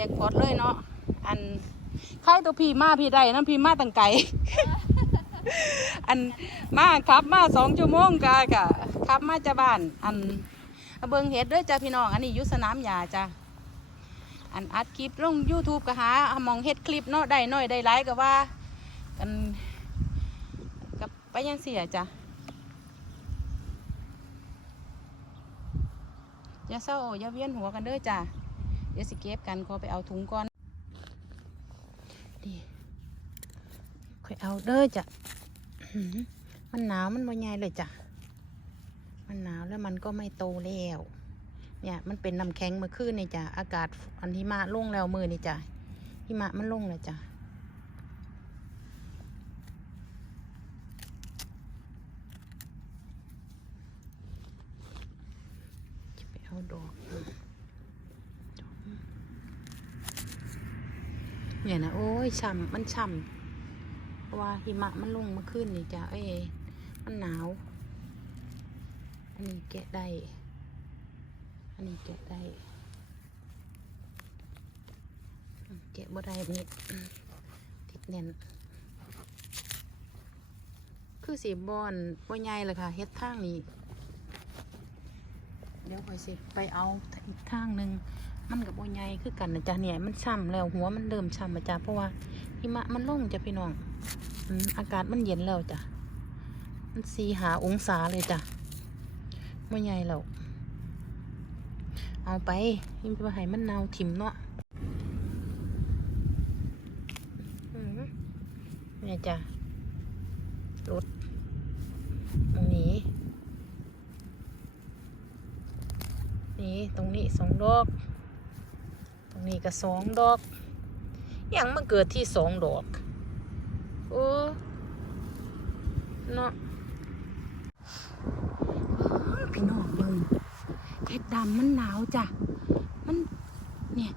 จ็คพอตเลยเนาะอันใครตัวพี่มาพี่ได้น้ำพี่มาตั้งไกลอันมาขับมาสองชั่วโมงกะกะขับมาจากบ้าน อันเบิงเห็ดด้วยจ้าพี่น้อง อันนี้ยุสนามยาจ้าอันอัดคลิปลง YouTube ก็หามองเฮ็ดคลิปเนาะได้น้อยได้หลายก็ว่ากันกับไปยังเสียจ้ะอย่าเศร้าอย่าเวียนหัวกันเด้อจ้ะ เดี๋ยวสิเก็บกันขอไปเอาถุงก่อนดีค่อยเอาเด้อจ้ะมันหนาวมันบ่ใหญ่เลยจ้ะ มันหนาวแล้วมันก็ไม่โตแล้ว เนี่ยมันเป็นน้ำแข็งเมื่อคืนนี่จ้ะ อากาศอันหิมะลงแล้วมือนี่จ้ะหิมะมันลงแล้วจ้ะไปเอาดอก เนี่ยนะโอ้ยช่ำมันช่ำเพราะว่าหิมะมันลงมาขึ้นนี่จ้ะเอ้มันหนาว อันนี้แกะได้ อันนี้แกะได้แกะบ่ได้นี่ติดแน่น คือสีบอนบ่ใหญ่เลยค่ะเฮ็ดทางนี้ เดี๋ยวคอยสิไปเอาอีกทางหนึ่ง มันกับบ่ใหญ่คือกันนะจ๊ะเนี่ยมันช่ำแล้วหัวมันเริ่มช่ำนะจ๊ะเพราะว่าหิมะมันลงจ้ะพี่น้องอืมอากาศมันเย็นแล้วจ้ะมันสีหาองศาเลยจ้ะไม่ใหญ่แล้วเอาไปยิ่งไปให้มันเนาถิ่มเนาะอืมเนี่ยจ้ะรถตรงนี้ นี่ตรงนี้สองดอก นี้ก็สองดอกยังมันเกิดที่สองดอกโอ้เนาะเฮ้ยพี่น้องเบิ่งเห็ดดำมันหนาวจ้ะ มันเนี่ย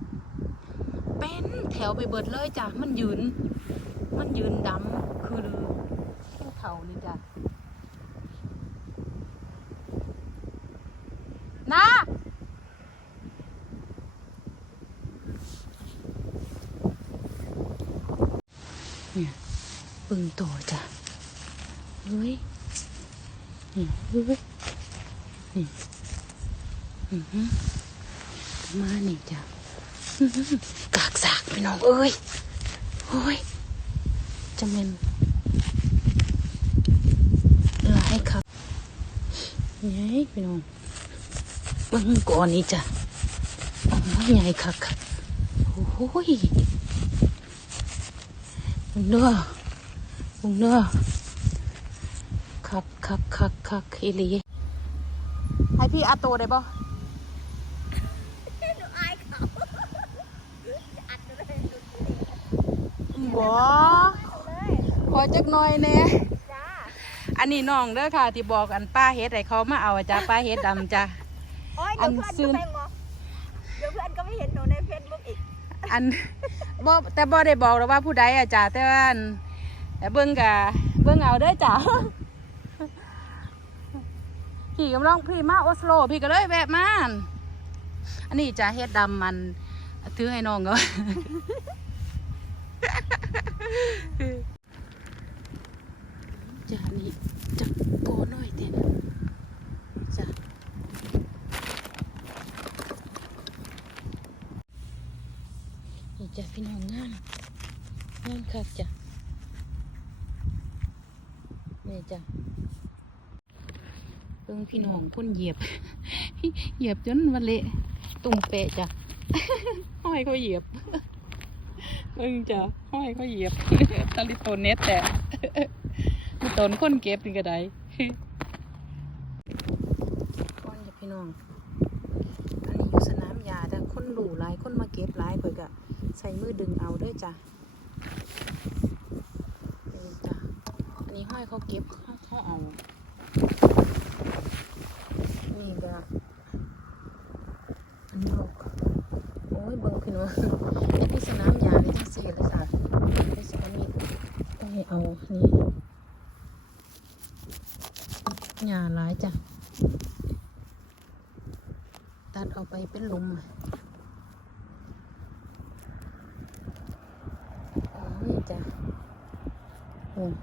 เป็นแถวไปเบิดเลยจ้ะ มันยืน มันยืนดำคือภูเขานี่จ้นะเนี่ย เบิ่งโตจ้ะเฮ้ย นี่นี่อือหือมานี่จ้ะกากสากพี่น้องเอ้ยโอ้ยจะเป็นหลายครับนี่พี่น้องบิ่งก่อนนี่จ้ะใหญ่คักโอ้ยมึงเด้อมึงเด้อ คักคักคักอีลีให้พี่อาโตได้บ่หนูอายเขาอัดเลยบ่ขอจักหน่อยแหน่จ้าอันนี้น้องเด้อค่ะ ที่บอกอันป้าเฮ็ดให้เขามาเอาจ้าป้าเฮ็ดดำจ้ะโอ้ยอัเดี๋ยวนซื้ก็อไม่งเดี๋ยวเพื่อนก็ไม่เห็นหนูในเฟซบุ๊กอีก อันบ่แต่บ่ได้บอกหรอกว่าผู้ใดอะจ้าแต่ว่าเบิ่งกะเบิ่งเอาเด้อจ้า พี่กำลังพี่มาโอสโล พี่ก็เลยแวะมาอั่นอันนี้จ้าเฮ็ดดำมันถือให้น้องก็จ้านี่จับโกน่อยเถอะจ้านี่จ้าพี่น้องงามงามคักจ้ะนี่จ้ะ เพิ่งพี่น้องพ่นเหยียบ เหยียบจนวันเละตุ่มเปะจ้ะห้อยเขาเหยียบเพิ่งจะห้อยเขาเหยียบตะลิโตนเน็ตแต่มีตนคนเก็บนี่ก็ได้ก้อนจะพี่น้อง อันนี้อยู่สนามยาแต่คนหลู่หลายคนมาเก็บหลายเพิ่นก็ใส่มือดึงเอาด้วยจ้ะนี่จ้ะอันนี้ห้อยเขาเก็บเขาเขาเอา นูเป็นที่สนามยาในทั้งสี่เลยค่ะรู้สึกว่มีต้อเอา นี่หญ้าหลายจ้ะ ตัดออกไปเป็นหลุมนี่จ้ะอืม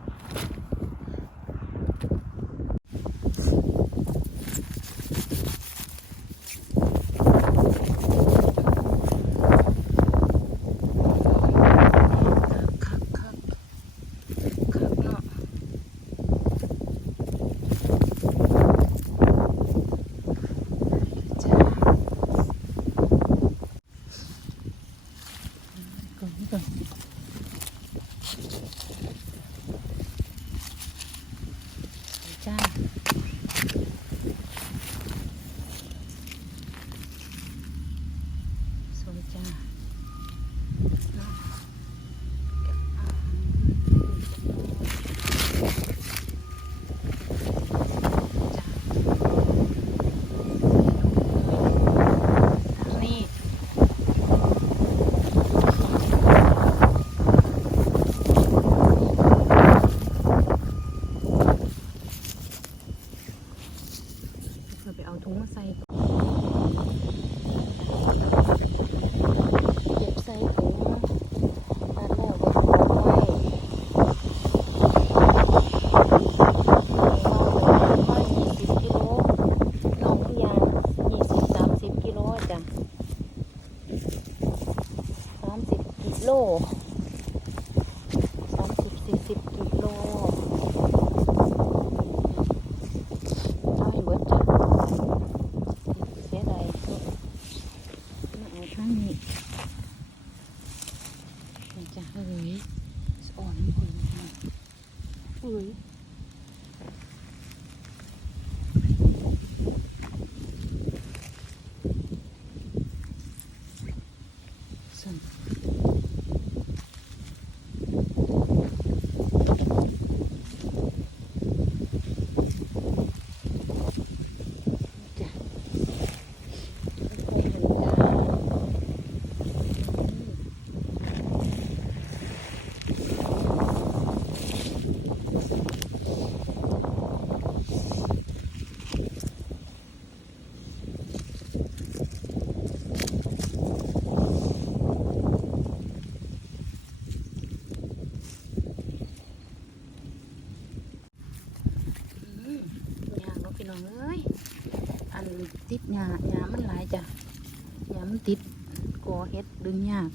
ดึงยาก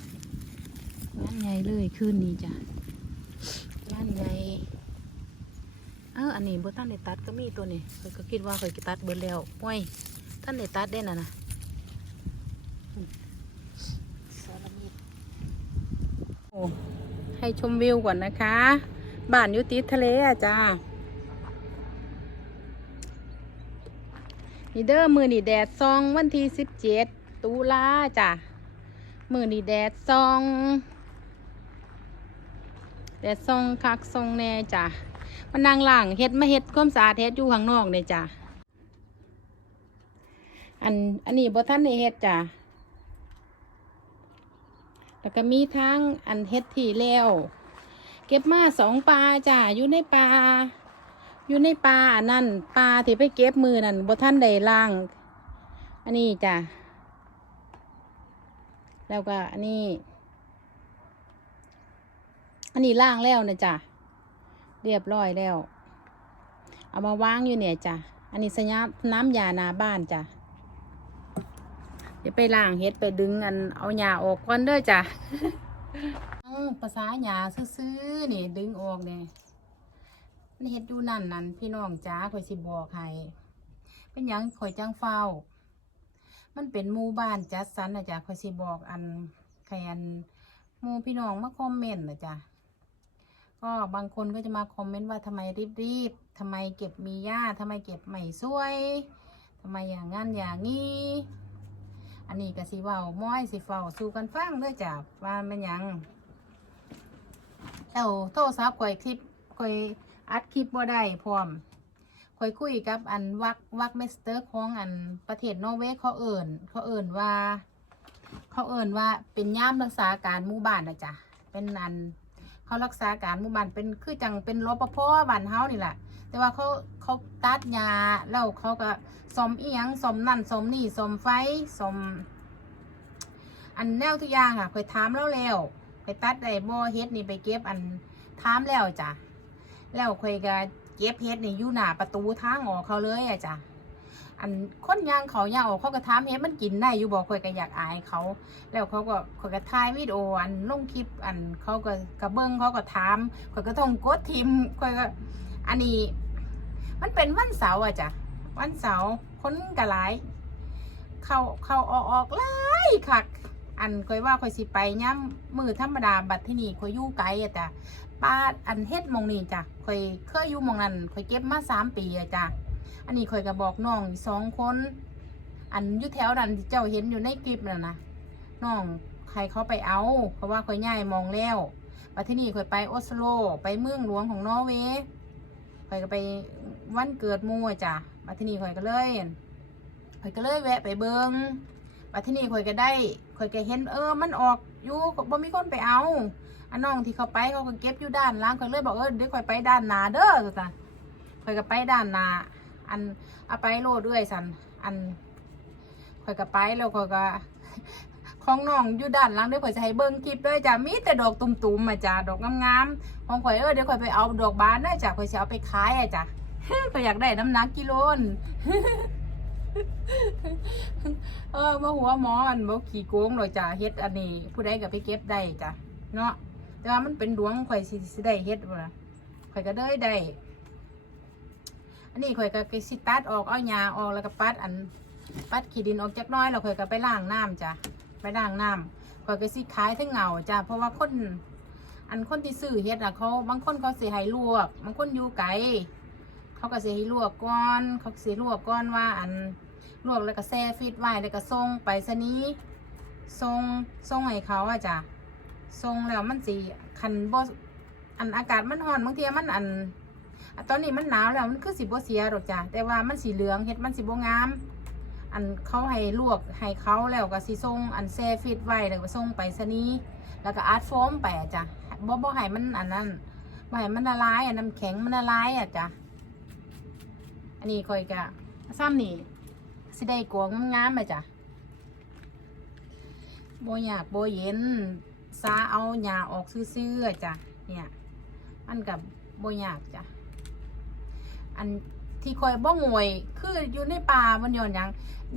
งานใหญ่เลยคืนนี้จ้ะงานใหญ่เอออันนี้เบ่ท่านได้ตัดก็มีตัวนี้ข้อยก็คิดว่าข้อยตัดเบิดแล้วห้วยท่านได้ตัดได้น่ะนะโอ้ให้ชมวิวก่อนนะคะ บ้านอยู่ติดทะเลอะจ้านี่เด้อมือนี่แดดซองวันที่สิบเจ็ดตุลาจ้ะ มือนี่แดดซอง แดดซองคักซองแน่จ้ะมันนางหลังเฮ็ดมาเฮ็ดความสะอาดเฮ็ดอยู่ข้างนอกเนี่ยจ้ะอันอันนี้บ่ท่านได้เฮ็ดจ้ะแล้วก็มีทั้งอันเฮ็ดที่แล้วเก็บมาสองปลาจ้ะอยู่ในปลาอยู่ในปลาอันนั้นปลาที่ไปเก็บมือนั่นบ่ท่านได้ล่าง อันนี้จ้ะ แล้วก็อันนี้ อันนี้ล่างแล้วนะจ้ะเรียบร้อยแล้ว เอามาวางอยู่เนี่ยจ้ะอันนี้สยาน้ำยานาบ้านจ้ะเดี๋ยวไปล่างเฮ็ดไปดึงอันเอาหญ้าออกก่อนเด้อจ้ะภาษาหญ้าซื่อๆนี่ดึงออกเนี่ยมันเฮ็ดอยู่นั่นนั่นพี่น้องจ้าข่อยสิบอกให้เป็นยังข่อยจังเฝ้า มันเป็นหมู่บ้านจัดสรรนะจ๊ะข่อยสิบอกอันใครอันหมู่พี่น้องมาคอมเมนต์นะจ๊ะก็บางคนก็จะมาคอมเมนต์ว่าทำไมรีบๆทำไมเก็บมีหญ้าทำไมเก็บไม่สวยทำไมอย่างงั้นอย่างนี้อันนี้ก็สิเว้าม้อยสิเฝ้าสู่กันฟังเด้อจ้ะว่ามันยังแล้วโทรศัพท์ข่อยคลิปข่อยอัดคลิปบ่ได้พร้อม คอยคุยกับอันวักวักเมสเตอร์ของอันประเทศนอร์เวย์เขาเอิ่นเขาเอิ่นว่า เขาเอิ่นว่าเป็นย่ามรักษาการหมู่บ้านนะจ๊ะเป็นอันเขารักษาการหมู่บ้านเป็นคือจังเป็นรปภบ้านเฮานี่แหละแต่ว่าเขาเขาตัดยาแล้วเขาก็ซ่อมอียงซ่อมนั่นซ่อมนี่ซ่อมไฟซ่อมอันแนวทุกอย่างอะคอยถามแล้วแล้วไปตัดไอ้บ่อเฮ็ดนี่ไปเก็บอันถามแล้วจ้ะแล้วข่อยก็ เก็บเฮ็ดนี่อยู่หน้าประตูทางออกเขาเลยอะจ้ะอันคนยางเขายางออกเขาก็ถามเฮ็ดมันกินได้อยู่บ่ข่อยก็อยากอายเขา แล้วเขาก็ข่อยก็ถ่ายวิดีโออันลงคลิปอันเขาก็กระเบิ้งเขาก็ถามข่อยก็ต้องกดทิมข่อยก็ อันนี้ มันเป็นวันเสาร์อะจ้ะวันเสาร์คนก็หลายเขาเขาออกออกหลายคักอันข่อยว่าข่อยสิไปย่ำมือธรรมดาบัดที่นี่ข่อยยู่ไกลอะจ้ะ ป้าอันเฮ็ดมองนี่จ้ะข่อยเคยอยู่มองนั้นข่อยเก็บมาสามปีอะจ้ะอันนี้ข่อยก็บอกน้องสองคน อันอยู่แถวนั้นที่เจ้าเห็นอยู่ในคลิปน่ะนะน้องใครเขาไปเอาเพราะว่าข่อยย้ายมองแล้วบัดที่นี่ข่อยไปออสโล ไปเมืองหลวงของนอร์เวย์ข่อยก็ไปวันเกิดมู่อะจ้ะบัดที่นี่ข่อยก็เลยข่อยก็เลยแวะไปเบิงว่าที่นี่ข่อยก็ได้ข่อยก็เห็นเออมันออกอยู่บ่มีคนไปเอา อันน้องที่เขาไปเขาก็เก็บอยู่ด้านล่างข่อยเลยบอกเออเดี๋ยวข่อยไปด้านหนาเด้อจ้ะข่อยก็ไปด้านหนาอันเอาไปโลดด้วยสันอันข่อยก็ไปแล้วข่อยก็ของน้องอยู่ด้านล่างเดี๋ยวข่อยจะให้เบิ่งคลิปด้วยจ้ะมีแต่ดอกตุ่มๆมาจ้ะดอกงามๆของข่อยเออเดี๋ยวข่อยไปเอาดอกบานได้จ้ะข่อยจะเอาไปขายอะจ้ะข่อยอยากได้น้ำหนักกิโลนเออมาหัวหมอนบ่ขี่โกงหรอกจ้ะเฮ็ดอันนี้ ผู้ใดก็ไปเก็บได้จ้ะเนาะ แต่ว่ามันเป็นดวงข่อยสิสิได้เฮ็ดบ่ล่ะข่อยก็ได้ได้ อันนี้ข่อยก็สิตัดออกเอาหญ้าออกแล้วก็ปัดอัน ปัดขี้ดินออกจักน้อยแล้วข่อยก็ไปล้างน้ำจ้ะไปล้างน้ำข่อยก็สิขายทั้งเหงาจ้ะเพราะว่าคนอันคนที่ซื้อเฮ็ดอะเขาบางคนเขาสิให้ลวกบางคนอยู่ไกลเขาก็สิให้ลวกก่อน เขาสิลวกก่อนว่า อันลวกแล้วก็แช่ฟิตไว้แล้วก็ส่งไปสนีย์ส่งส่งให้เขาอะจ้ะ ส่งแล้วมันสิคันบ่อันอากาศมันร้อนบางทีมันอันตอนนี้มันหนาวแล้วมันคือสิบ่เสียหรอกจ้ะแต่ว่ามันสีเหลืองเฮ็ดมันสิบ่งาม อันเขาให้ลวกให้เขาแล้วก็สิส่งอันแช่ฟิตไว้แล้วก็ส่งไปสนีย์แล้วก็อัดโฟมไปจ้ะบ่บ่ให้มันอันนั้นบ่ให้มันละลายอันน้ำแข็งมันละลายอะจ้ะอันนี้ค่อยก็ซ้ำนี่สิได้กวงงามๆมาจ้ะโบอยากโบเย็น ซาเอาหญ้าออกซื่อๆจ้ะเนี่ย มันกับโบอยากจ้ะอันที่คอยบ่งวยคืออยู่ในป่ามันยอนยัง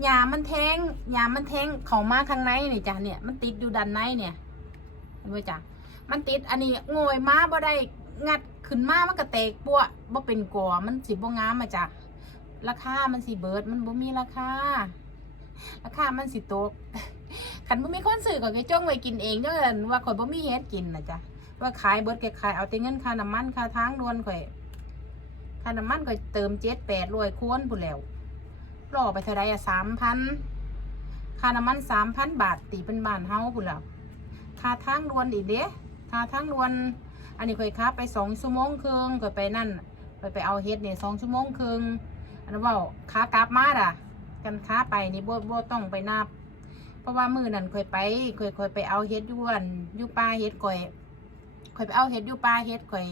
หญ้ามันแทงหญ้ามันแทงเข้ามาข้างในนี่จ้ะเนี่ยมันติดอยู่ด้านในเนี่ยเห็นไหมจ้ะมันติดอันนี้งวยมาบ่ได้งัดขึ้นมามันก็แตกปัวบ่เป็นกอมันสิบ่งามมาจ้ะราคามันสิเบิดมันบ่มีราคาราคามันสิตก ขันบ่มีคนซื้อก็ไปจ้องไว้กินเองเด้อว่าข่อยบ่มีเฮ็ดกินนะจ๊ะว่าขายเบิดแกขายเอาแต่เงินค่าน้ำมันค่าทางด่วนข่อยค่าน้ำมันข่อยเติมเจ็ดแปดร้อยควรพุ่นแล้วรอไปเท่าไรอะสามพันค่าน้ำมันสามพันบาทตีเป็นบานเฮาพุ่นแล้วค่าทางด่วนอีกเด้ค่าทางด่วน อันนี้ข่อยค้าไปสองชั่วโมงครึ่งข่อยไปนั่นข่อยไปเอาเฮ็ดเนี่ยสองชั่วโมงครึ่งอันนั้นว่าขากลับมาด่ะ กันขาไปนี่บ่บ่ต้องไปนับ ราะว่ามือนั่นค่อยไปค่อยค่อยไปเอาเฮ็ดยวนอยู่ป่าเฮ็ดค่อยค่อยไปเอาเฮ็ดอยู่ป่าเฮ็ดค่อย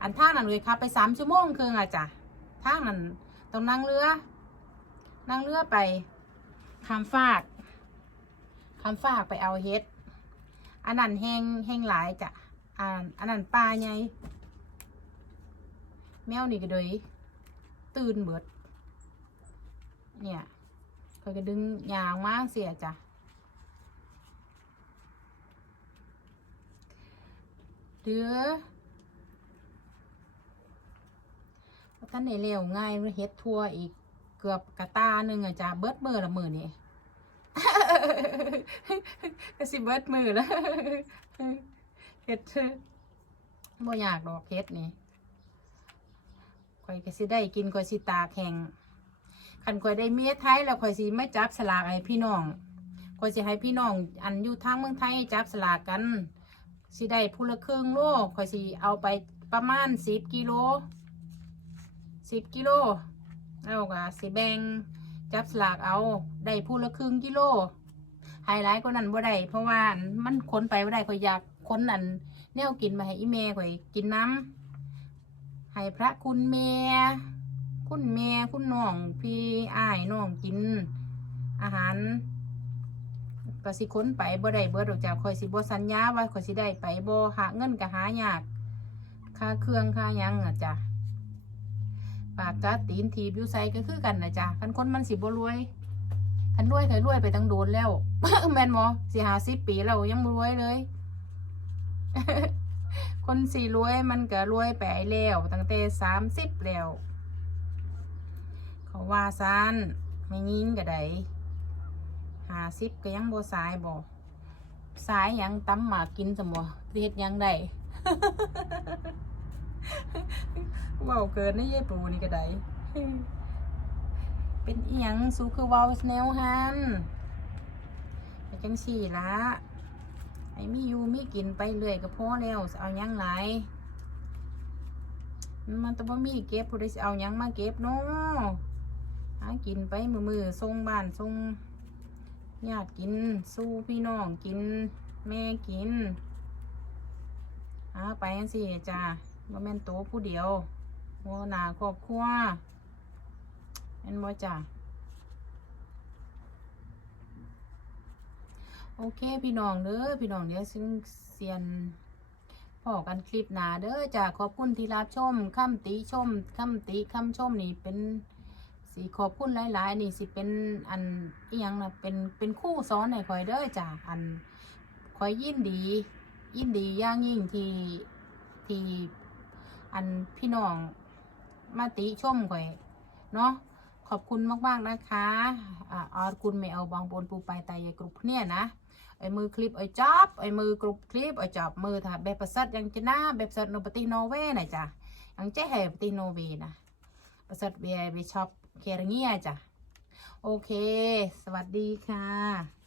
อันทางนั้นเลยครับไปสามชั่วโมงครึ่งอะจ้ะทางนั้นต้องนั่งเรือ นั่งเรือไปข้ามฟากข้ามฟากไปเอาเฮ็ด อันนั้นแห้งแห้งหลายจ้ะอันอันนั้นปลาไงแมวนี่ก็เลยตื่นเบิด เนี่ยเขาก็ดึงยางมากเสียจ้ะ หลือท่านในเร็วง่ายเฮ็ดทัวร์อีกเกือบกระตาหนึ่งอะจ้ะเบิดมือละมือนี่ก็สิเบิดมือแล้วเฮ็ดบ่อยากดอกเฮ็ดนี่ข่อยก็สิได้กินข่อยสิตาแข็งคันข่อยได้เมียไทยแล้วข่อยสิไม่จับสลากให้พี่น้องข่อยสิให้พี่น้อง อันอยู่ทางเมืองไทยจับสลากกัน สิได้ผู้ละครึ่งโลข่อยสิเอาไปประมาณสิบกิโลสิบกิโลแล้วก็สิแบ่งจับสลากเอาได้ผู้ละครึ่งกิโลไฮไลท์ก็นั้นบ่ได้เพราะว่ามันค้นไปบ่ได้ข่อยอยากค้นอันแนวกินมาให้อีเมข่อยกินน้ำให้พระคุณแม่คุณแม่คุณน้องพี่อ้ายน้องกิน อาหาร ก็สิค้นไปบ่ได้เบิดดอกจ้าคอยสิบ่สัญญาว่าคอยสิได้ไปบ่หาเงินก็หายากค่าเครื่องค่ายังอะจ้ะปากกัดตีนทีบอยู่ไซก็คือกันนะจ้ะคันคนมันสิบ่รวยคันรวยเคยรวยไปตั้งโดนแล้วแมนบ่สิหาสิปีแล้วยังรวยเลย คนสิรวยมันก็รวยไปแล้วตั้งแต่สามสิบแล้วเขาว่าซานไม่ยิงก็ได้ หาสิบก็ยังบ่สายบ่สายยังตำหมากินสมบ่เฮ็ดยังได้เว้าเกินนะยายปูนี่ก็ได้เป็นอีหยังสูคือเว้าแนวหันไปจังสี่ละไอ้มีอยู่มีกินไปเรื่อยก็พอแล้วเอายังหลายมันต้องมีเก็บผู้ใดเอายังมาเก็บเนาะหากินไปมือมือๆส่งบ้านส่ง ญาติกิน สู้พี่น้องกิน แม่กินหาไปจังสี่จ้าบ่แม่นโตผู้เดียวโมหนาครอบครัวแม่นบ่จ้าโอเค พี่น้องเด้อพี่น้องเดี๋ยวซึ่งเซียนพอกันคลิปหนาเด้อจ้าขอบคุณที่รับชมคำติชมคำติคำชมนี่เป็น สีขอบคุณหลายๆ นี่สิเป็นอันอียังนะเป็นเป็นคู่ซ้อนให้คอยเด้อจ้าอันคอยยินดี ยินดีอย่างยิ่งที่ที่อันพี่น้องมาติชมข่อยเนาะขอบคุณมากๆนะคะอ่าอคุณไม่เอาบางบนปูไปแต่ยายกรุบเนี่ยนะไอ้มือคลิปไอ้จับไอ้มือกรุบคลิปไอ้จับมือถ้าแบบประเสริฐยังจะหน้าแบบประเสริฐโนปฏิโนเวนะจ้ะยังเจ๊แห่ปฏิโนเวนะประเสริฐเบียร์ไปช็อป เครเงี้ยจ้ะ โอเค สวัสดีค่ะ